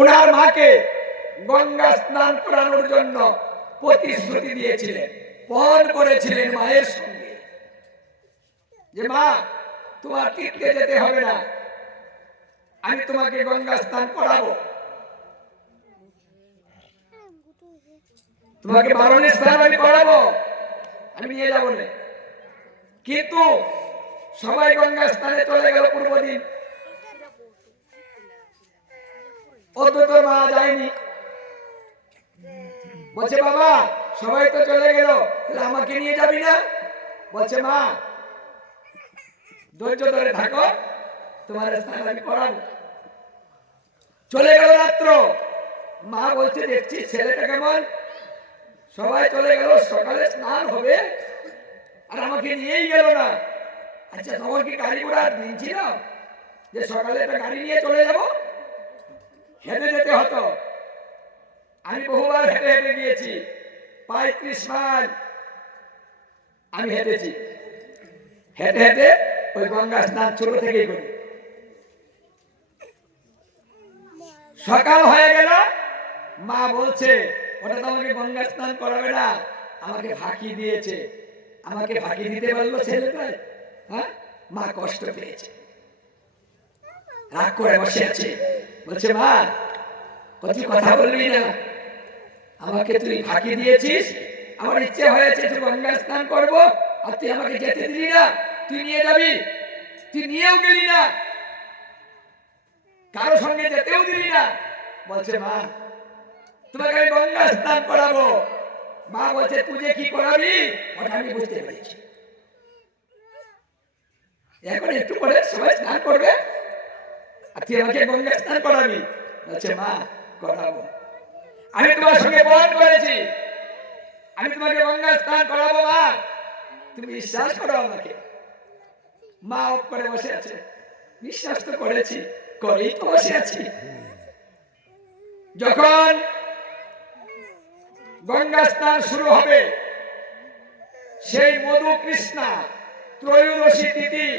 ওনার মাকে গঙ্গা স্নান করানোর জন্য প্রতিশ্রুতি দিয়েছিলেন, পণ করেছিলেন মায়ের সঙ্গে যে মা তোমার তীর্থে যেতে হবে না, আমি তোমাকে গঙ্গা স্নান করাবো, তোমাকে বারণের স্নান আমি করাবো, আমি নিয়ে যাবো না। কিন্তু সবাই গঙ্গা স্নানে চলে গেল পূর্ব দিন, অন্তত মা যায়নি। বলছে বাবা সবাই তো চলে গেল, তাহলে আমাকে নিয়ে যাবি না? বলছে মা ধৈর্য ধরে থাকো, তোমার স্নান আমি করাবো। চলে গেল রাত্র, মা বলছে দেখছি ছেলেটা কেমন, সবাই চলে গেল, সকালে স্নান হবে আর আমাকে নিয়েই গেল না। আচ্ছা তোমার কি গাড়ি ঘোড়ার দিন ছিল যে সকালে একটা গাড়ি নিয়ে চলে যাব? হেঁটে যেতে হতো। আমি বহুবার হেঁটে হেঁটে গিয়েছি, 35 মাইল আমি হেঁটেছি। হেঁটে হেঁটে ওই গঙ্গা স্নান ছোট থেকেই করি। সকাল হয়ে গেল, মা বলছে ওটা তো আমাকে গঙ্গা স্নান করাবে না, আমাকে ফাঁকি দিয়েছে। আমাকে ফাঁকি দিতে পারলো ছেলেটা? হ্যাঁ, মা কষ্ট পেয়েছে, রাগ করে বসে আছে। বলছে মা তুই কথা বলবি না, আমাকে তুই ফাঁকি দিয়েছিস, আমার ইচ্ছে হয়েছে তুই গঙ্গা স্নান করবো আর তুই আমাকে যেতে দিলি না, তুই নিয়ে যাবি, তুই নিয়েও গেলি না, কারো সঙ্গে যেতেও দিলি না। বলছে মা তোমাকে আমি গঙ্গা স্নান করাবো। মা বলছে তুই যে কি করাবি ওটা আমি বুঝতে পেরেছি, এখন একটু পরে সবাই স্নান করবে আর তুই আমাকে গঙ্গা স্নান করাবি। বলছে মা করাবো, আমি তোমার সঙ্গে বল করেছি, আমি তোমাকে গঙ্গা স্নান করাবো মা, তুমি বিশ্বাস করো আমাকে। মা অফ করে বসে আছে, বিশ্বাস তো করেছি, করেই তো বসে আছি। যখন গঙ্গা স্নান শুরু হবে, সেই মধু কৃষ্ণা ত্রয়োদশী তিথি,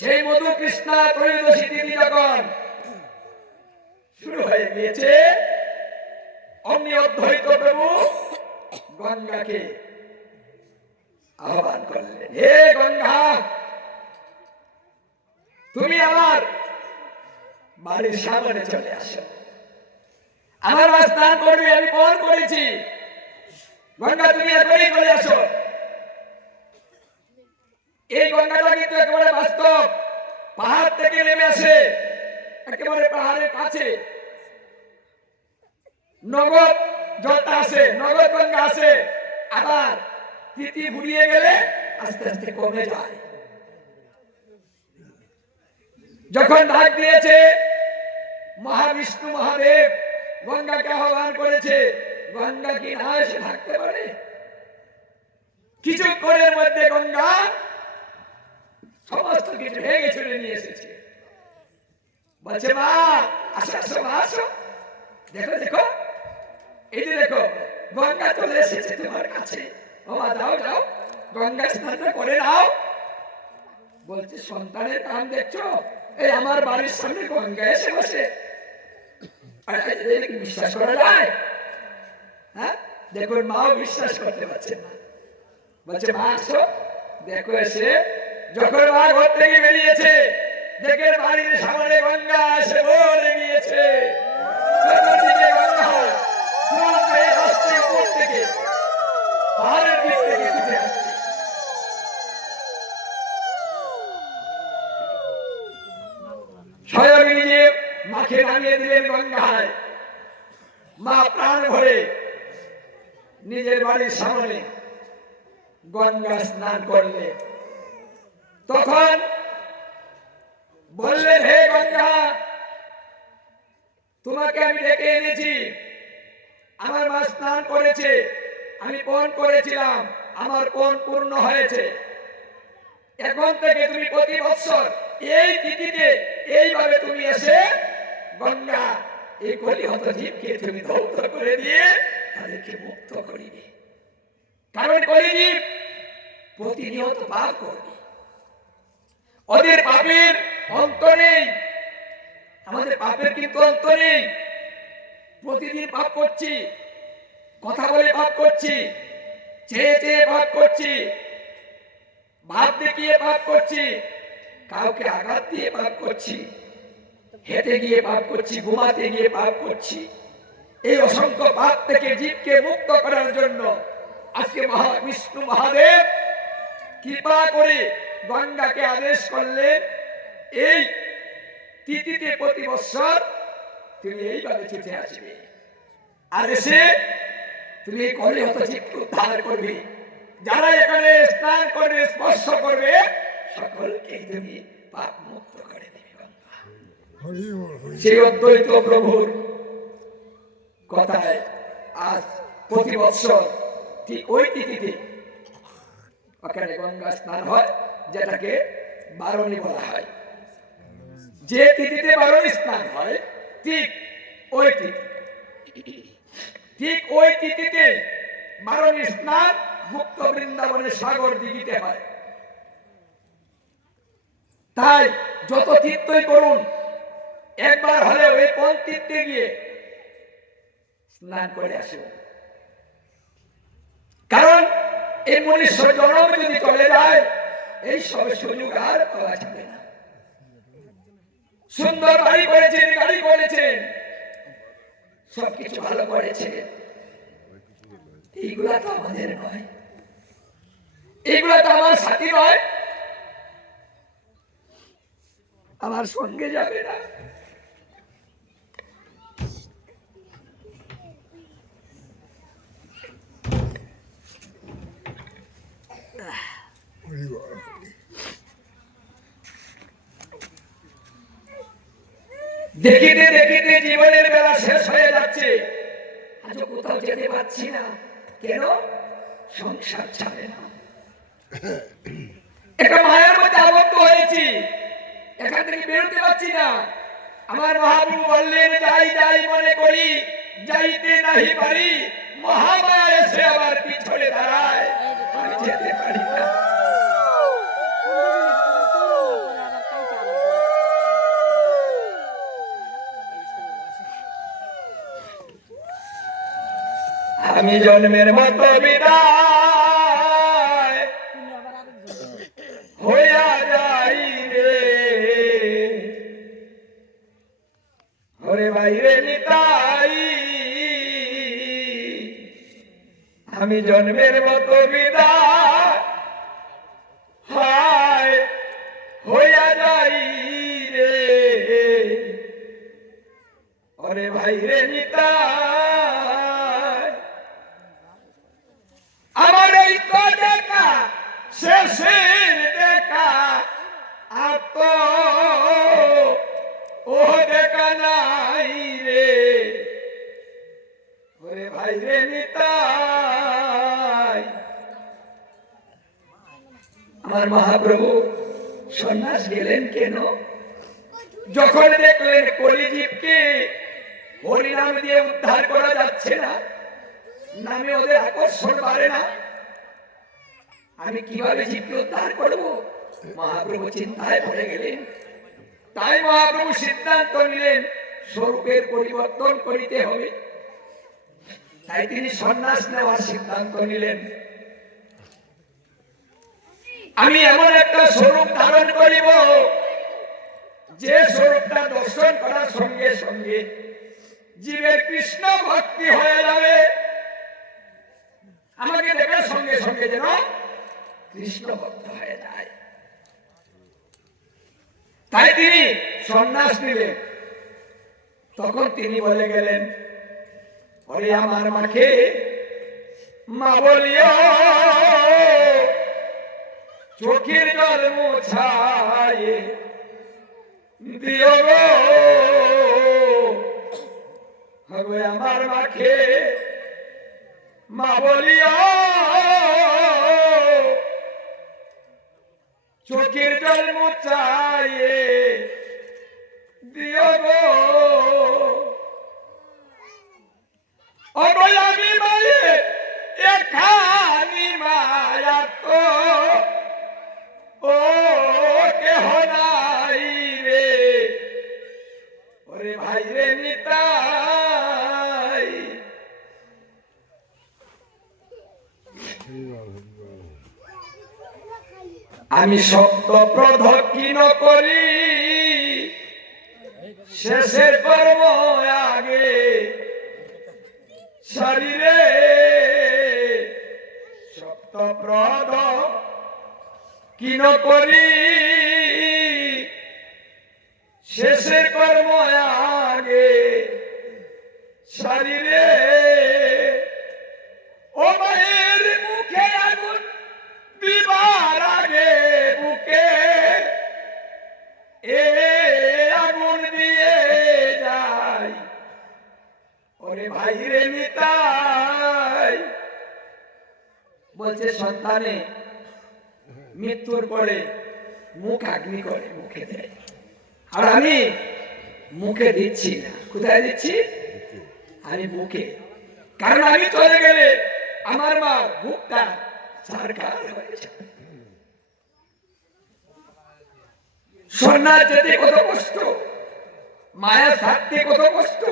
সেই মধু কৃষ্ণা ত্রয়োদশী তিথি যখন শুরু হয়ে গিয়েছে, অমনি অদ্বৈত প্রভু গঙ্গাকে আহ্বান করলেন, হে গঙ্গা তুমি আমার বাড়ির সামনে চলে আসো, আমার মা স্নান করবে, আমি পণ করেছি, গঙ্গা তুমি এখনই চলে আসো। এই গঙ্গাটা কিন্তু একেবারে বাস্তব, পাহাড় থেকে নেমে আসে, একেবারে পাহাড়ের কাছে নগদ জলটা আসে, নগদ গঙ্গা আসে, আবার তিথি ঘুরিয়ে গেলে আস্তে আস্তে কমে যায়। যখন ডাক দিয়েছে মহাবিষ্ণু মহাদেব গঙ্গাকে আহ্বান করেছে, গঙ্গা কি না এসে থাকতে পারে? কিছুক্ষণের মধ্যে গঙ্গা সমস্ত কিছু ভেঙে চলে নিয়ে এসেছে। বলছে মা আসো আসো মা আসো, দেখো দেখো, এই যে দেখো গঙ্গা চলে এসেছে তোমার কাছে, ও মা যাও যাও গঙ্গা স্নানটা করে নাও। বলছে সন্তানের কান দেখছো, এই আমার বাড়ির সামনে গঙ্গা এসে বসে, বিশ্বাস করা যায়? হ্যাঁ, দেখুন মাও বিশ্বাস করতে পারছে না। বলছে মা আসো দেখো। এসে যখন মা ঘর থেকে বেরিয়েছে, দেখে বাড়ির সামনে গঙ্গা এসে ভরে গিয়েছে, চতুর্দিকে গঙ্গা স্নান হয়ে আসছে, উপর থেকে পাহাড়ের দিক থেকে ছুটে আসছে। স্বয়ং নিজে মাকে নামিয়ে দিলেন গঙ্গায়। মা প্রাণ ভরে নিজের বাড়ির সামনে গঙ্গা স্নান করলে। তখন বললেন হে গঙ্গা তোমাকে আমি ডেকে এনেছি, আমার মা স্নান করেছে, আমি পণ করেছিলাম, আমার পণ পূর্ণ হয়েছে, এখন থেকে তুমি প্রতি বৎসর এই তিথিতে এইভাবে তুমি এসে গঙ্গা এই কলিহত জীবকে তুমি ধৌত করে দিয়ে তাদেরকে মুক্ত করিবে, কারণ কলিজীব প্রতিনিয়ত পাপ করবে, ওদের পাপের অন্ত নেই, আমাদের পাপের কিন্তু অন্ত নেই। প্রতিদিন পাপ করছি, কথা বলে পাপ করছি, চেয়ে চেয়ে পাপ করছি, ভাব দেখিয়ে পাপ করছি, কাউকে আঘাত দিয়ে পাপ করছি, হেঁটে গিয়ে পাপ করছি, ঘুমাতে গিয়ে পাপ করছি। এই অসংখ্য পাপ থেকে জীবকে মুক্ত করার জন্য আজকে বিষ্ণু মহাদেব কৃপা করে গঙ্গাকে আদেশ করলেন, এই তিথিতে প্রতি বৎসর তুমি এইভাবে ছুটে আসবে, আর এসে তুমি এই কলিহত জীবকে উদ্ধার করবে। যারা এখানে স্নান করবে, স্পর্শ করবে, সকলকে তুমি পাপ মুক্ত করে দেবে। সেই অদ্বৈত প্রভুর কথায় আজ প্রতি বৎসর ঠিক ওই তিথিতে ওখানে গঙ্গা স্নান হয়, যেটাকে বারণী বলা হয়। যে তিথিতে বারণী স্নান হয় ঠিক ওই তিথিতে বারণী স্নান গুপ্ত বৃন্দাবনের সাগর দিঘিতে হয়। তাই যত তীর্থই করুন, একবার হলে ওই কোন তীর্থে গিয়ে স্নান করে আসুন। কারণ এই মনুষ্য জন্ম যদি চলে যায়, এই সব সুযোগ আর পাওয়া যাবে না। সুন্দর বাড়ি করেছেন, গাড়ি করেছেন, সবকিছু ভালো করেছেন, এইগুলা তো আমাদের নয়, এইগুলা তো আমার সাথী নয়, আমার সঙ্গে যাবে না। দেখিতে দেখিতে জীবনের বেলা শেষ হয়ে যাচ্ছে, আজ কোথাও যেতে পারছি না। কেন? সংসার ছাড়ে না। একটা মায়ের মধ্যে আবদ্ধ হয়েছি, এখান থেকে বেরোতে পারছি না। আমার মহাপ্রভু বললেন, যাই যাই মনে করি, যাইতে নাহি পারি, মহামায়া এসে আবার পিছনে দাঁড়ায়, আমি যেতে পারি না। আমি জন্মের মতো বিদায় হইয়া যাই রে, ওরে বাইরে নিতাই, আমি জন্মের মতো বিদায় হইয়া যাই রে, ওরে বাইরে নিতাই। আমার এই তো দেখা শেষের দেখা, আর তো ও দেখা নাই রে, ওরে ভাই রে নিতাই। আমার মহাপ্রভু সন্ন্যাস গেলেন কেন? যখন দেখলেন কলিজীবকে হরিনাম দিয়ে উদ্ধার করা যাচ্ছে না, নামে ওদের আকর্ষণ বাড়ে না, আমি কিভাবে জীবকে উদ্ধার করবো? মহাপ্রভু চিন্তায় পড়ে গেলেন। তাই মহাপ্রভু সিদ্ধান্ত নিলেন, স্বরূপের পরিবর্তন করিতে হবে। তাই তিনি সন্ন্যাস নেওয়ার সিদ্ধান্ত নিলেন। আমি এমন একটা স্বরূপ ধারণ করিব, যে স্বরূপটা দর্শন করার সঙ্গে সঙ্গে জীবের কৃষ্ণ ভক্তি হয়ে যাবে। আমাকে দেখার সঙ্গে সঙ্গে যেন কৃষ্ণ ভক্ত হয়ে যায়। তাই তিনি সন্ন্যাস নিলেন। তখন তিনি বলে গেলেন, ওরে আমার মাকে মা বলিও, চোখের জল মোছায় দিও গো, হবে আমার মাকে মা বলিও, চোখের জল মোছায় দিও গো, আমি মায়ে এখানি মায়া তো ও কেহ নাই রে, ওরে ভাই রে নিতাই আমি সত্য প্রদক্ষিণ করি শেষের কর্ম আগে শরীরে সত্য প্রদক্ষিণ করি শেষের কর্ম আগে শরীরে ও মায়ের মুখে আগুন দিবার আগে বুকে এ আগুন দিয়ে যাই ওরে ভাই রে নিতাই বলছে সন্তানে মৃত্যুর পরে মুখ আগ্নি করে মুখে দেয় আর আমি মুখে দিচ্ছি না কোথায় দিচ্ছি আমি বুকে কারণ আমি চলে গেলে আমার মা বুকটা সরকার হয়েছে সন্ন্যাস যেতে কত কষ্ট মায়া থাকতে কত কষ্ট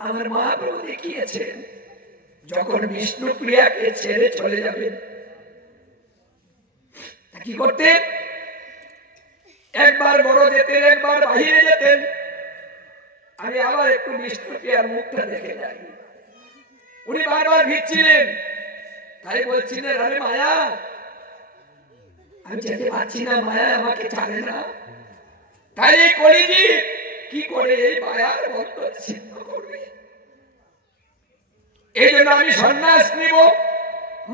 আমার মহাপ্রভু দেখিয়েছেন যখন বিষ্ণু প্রিয়াকে ছেড়ে চলে যাবেন কি করতেন একবার বড় যেতেন একবার বাহিরে যেতেন আমি আবার একটু বিষ্ণু প্রিয়ার মুখটা দেখে যাই উনি বারবার ভিড়ছিলেন তাই বলছিলেন আরে মায়া আমি যেতে পারছি না মায়া আমাকে ছাড়ে না তাই কলিজি কি করে এই মায়ার বন্ধন ছিন্ন করবে এই জন্য আমি সন্ন্যাস নিব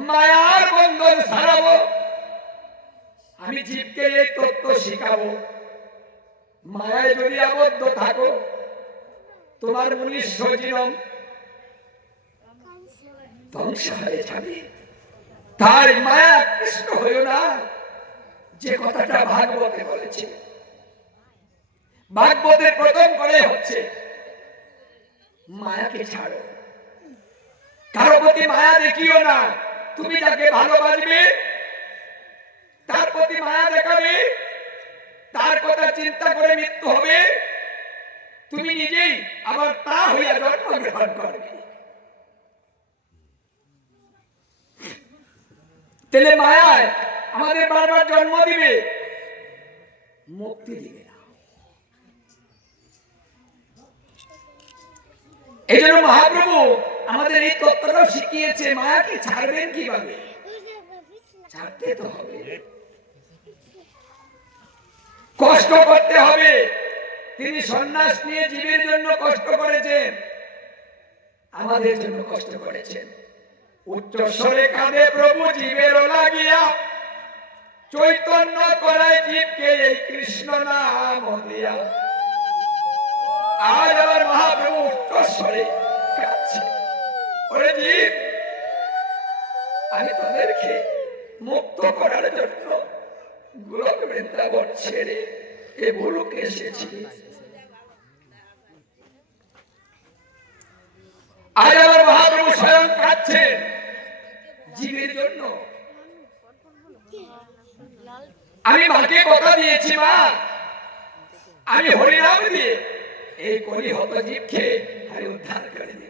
মায়ার বন্ধন ছাড়াবো আমি জীবকে এই তত্ত্ব শিখাবো মায়ায় যদি আবদ্ধ থাকো তোমার মনুষ্য জীবন ধ্বংস হয়ে যাবে তাই মায়া আকৃষ্ট হইও না যে কথাটা ভাগবতে বলেছে ভাগবতের প্রথম করে হচ্ছে মায়াকে ছাড়ো কারো প্রতি মায়া দেখিও না তুমি যাকে ভালোবাসবে তার প্রতি মায়া দেখাবে তার কথা চিন্তা করে মৃত্যু হবে তুমি নিজেই আবার তা হইয়া জন্ম গ্রহণ করবে তাহলে মায়ায় আমাদের বারবার জন্ম দিবে মুক্তি দিবে না এই জন্য মহাপ্রভু আমাদের এই তত্ত্বটা শিখিয়েছে মায়াকে ছাড়বেন কিভাবে ছাড়তে তো হবে কষ্ট করতে হবে তিনি সন্ন্যাস নিয়ে জীবের জন্য কষ্ট করেছেন আমাদের জন্য কষ্ট করেছেন উচ্চ স্বরে কাঁদে প্রভু জীবের লাগিয়া চৈতন্য করায় জীবকে এই কৃষ্ণ নাম দিয়া আজ আবার মহাপ্রভু উচ্চ স্বরে কাঁদছে ওরে জীব আমি তোদেরকে মুক্ত করার জন্য গোলক বৃন্দাবন ছেড়ে এ ভুলুকে এসেছি আজ আবার মহাপ্রভু স্বয়ং কাঁদছেন জীবের জন্য আমি মাকে কথা দিয়েছি মা আমি হরিনাম দিয়ে এই কলি হত জীবকে আমি উদ্ধার করে দিই